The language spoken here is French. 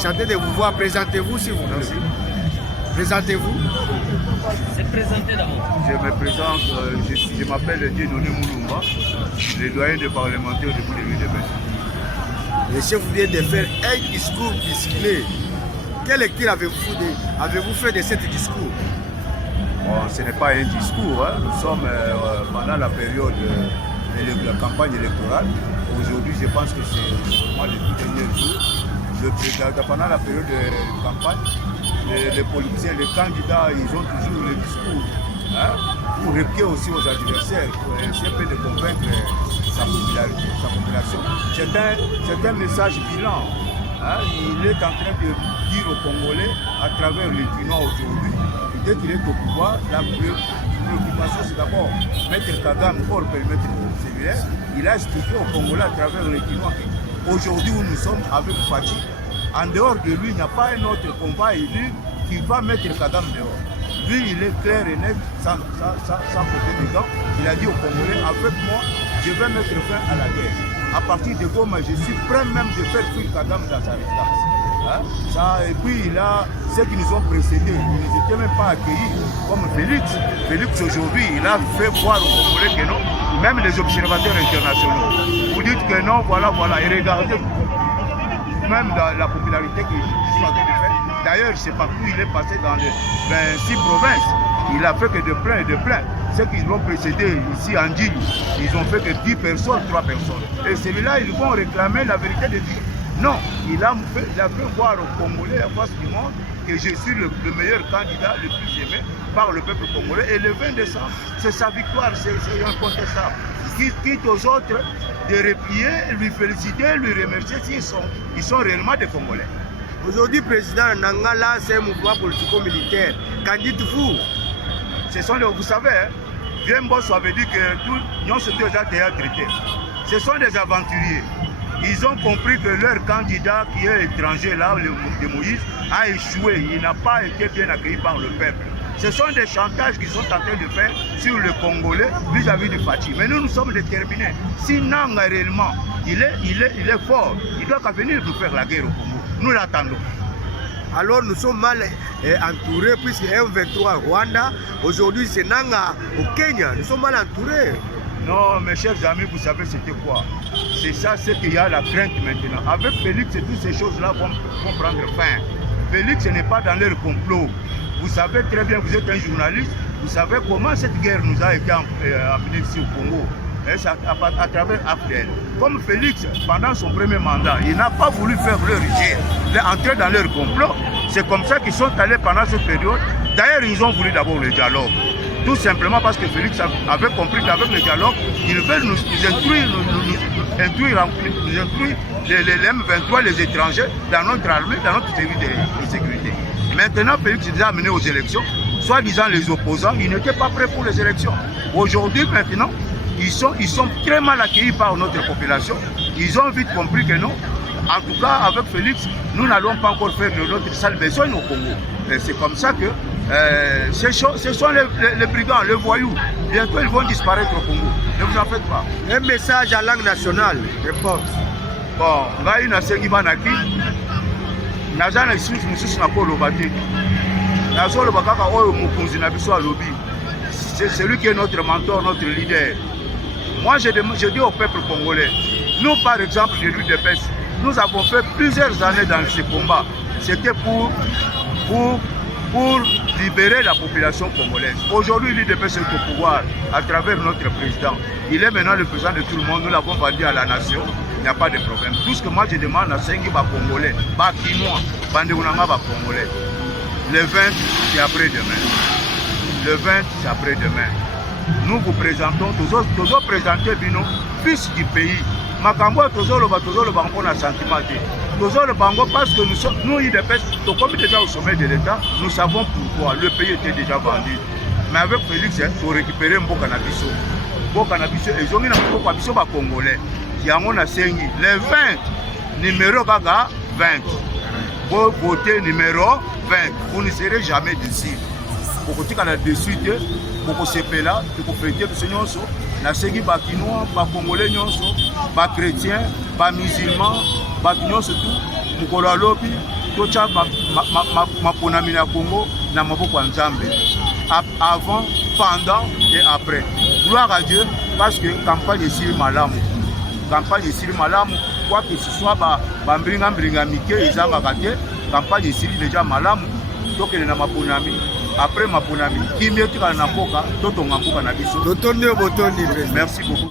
Enchanté de vous voir. Présentez-vous s'il vous plaît. Présentez-vous. C'est présenté d'abord. Je me présente, je m'appelle Dieudonné Moulumba, le doyen des parlementaires de Bouleville-de-Besse. Le chef vient de faire un discours discipliné. Quelle lecture avez-vous fait de ce discours? Bon, ce n'est pas un discours, hein. Nous sommes pendant la période de la campagne électorale. Aujourd'hui, je pense que c'est moi le tout dernier jour. Pendant la période de campagne, les politiciens, les candidats, ils ont toujours le discours, hein, pour répliquer aussi aux adversaires, pour essayer de convaincre sa population. C'est un message bilan. Hein. Il est en train de dire aux Congolais, à travers les Guinois aujourd'hui, dès qu'il est au pouvoir, la préoccupation c'est d'abord mettre Kagame hors périmètre cellulaire. Il a expliqué aux Congolais à travers les Guinois qu'aujourd'hui où nous sommes avec Fati, en dehors de lui, il n'y a pas un autre combat élu qui va mettre Kagame dehors. Lui, il est clair et net, sans côté dedans. Il a dit aux Congolais, avec moi, je vais mettre fin à la guerre. À partir de Goma, je suis prêt même de faire fuir Kagame dans sa résidence. Hein? Et puis là, ceux qui nous ont précédés, ils n'étaient même pas accueillis, comme Félix. Félix aujourd'hui, il a fait voir aux Congolais que non, même les observateurs internationaux. Vous dites que non, voilà, et regardez même dans la popularité qu'il est en train de faire. D'ailleurs, c'est partout il est passé dans les 26 provinces. Il a fait que de plein et de plein. Ceux qui l'ont précédé ici en Djili, ils ont fait que 10 personnes, 3 personnes. Et celui-là, ils vont réclamer la vérité de Dieu. Non, il a fait voir aux Congolais, à face du monde, que je suis le meilleur candidat, le plus aimé par le peuple congolais. Et le 20 décembre, c'est sa victoire, c'est incontestable. Quitte aux autres de replier, lui féliciter, lui remercier s'ils sont réellement des Congolais. Aujourd'hui, président Nangala, c'est un mouvement politico-militaire. Qu'en dites-vous? Vous savez, hein, Viembosso avait dit que tout nous sommes déjà traités. Ce sont des aventuriers. Ils ont compris que leur candidat qui est étranger, là, de Moïse, a échoué. Il n'a pas été bien accueilli par le peuple. Ce sont des chantages qu'ils sont en train de faire sur le Congolais vis-à-vis du Fati. Mais nous sommes déterminés. Si Nanga réellement, il est fort, il doit venir pour faire la guerre au Congo. Nous l'attendons. Alors nous sommes mal entourés puisque M23 Rwanda, aujourd'hui c'est Nanga au Kenya. Nous sommes mal entourés. Non, mes chers amis, vous savez c'était quoi? C'est ça, c'est qu'il y a la crainte maintenant. Avec Félix, toutes ces choses-là vont prendre fin. Félix n'est pas dans leur complot. Vous savez très bien, vous êtes un journaliste, vous savez comment cette guerre nous a été amenée ici au Congo, à travers AFDL. Comme Félix, pendant son premier mandat, il n'a pas voulu faire leur rejet, entrer dans leur complot. C'est comme ça qu'ils sont allés pendant cette période. D'ailleurs, ils ont voulu d'abord le dialogue. Tout simplement parce que Félix avait compris qu'avec le dialogue, ils veulent nous instruire les M23, les étrangers, dans notre armée, dans notre service de sécurité. Maintenant, Félix est déjà amené aux élections. Soi-disant les opposants, ils n'étaient pas prêts pour les élections. Aujourd'hui, maintenant, ils sont très mal accueillis par notre population. Ils ont vite compris que non. En tout cas, avec Félix, nous n'allons pas encore faire de notre sale besoin au Congo. C'est comme ça que ce sont les brigands, les voyous. Bientôt, ils vont disparaître au Congo. Ne vous en faites pas. Un message à langue nationale, n'importe. Bon, là, il y a ceux qui vont naquer. Nazana isusu mususu na koloba te. Nazoloba kaka oyo mokonzi na biso alobi. C'est celui qui est notre mentor, notre leader. Moi, je dis au peuple congolais, nous, par exemple, de l'UDPS, nous avons fait plusieurs années dans ce combat. C'était pour libérer la population congolaise. Aujourd'hui, l'UDPS est au pouvoir à travers notre président. Il est maintenant le président de tout le monde. Nous l'avons vendu à la nation. Il n'y a pas de problème. Tout ce que moi je demande à Sengi, Congolais, Kinois, Bandeunanga, Congolais. Le 20, c'est après-demain. Le 20, c'est après-demain. Nous vous présentons, toujours présenter Bino, fils du pays. Makambo, toujours le bango, on a sentiment. Toujours le bango, parce que nous, IDPS, comme déjà au sommet de l'État, nous savons pourquoi le pays était déjà vendu. Mais avec Félix, il faut récupérer un beau cannabis. Beau cannabis, ils ont mis un beau cannabis congolais. Yango na sengi le 20 numéro gaga 20 pour voter numéro 20 vous ne serez jamais déçus pour que tu la dessus pour que c'est là pour fêter le Seigneur na sengi ba kinois ba congolais nyonso ba chrétiens ba musulmans ba nyonso tout mukolo lobi tocha maponami na Congo na maboko ya Nzambe avant, pendant et après. Gloire à Dieu parce que campagne est sur malamu. Campagne est sur malamu, quoi que ce soit bambringa mike ezanga kate, campagne est sur déjà malamu. Donc il y a maponami. Après maponami, qui met na mboka, totonga mboka na biso. Totondi botoni. Merci beaucoup.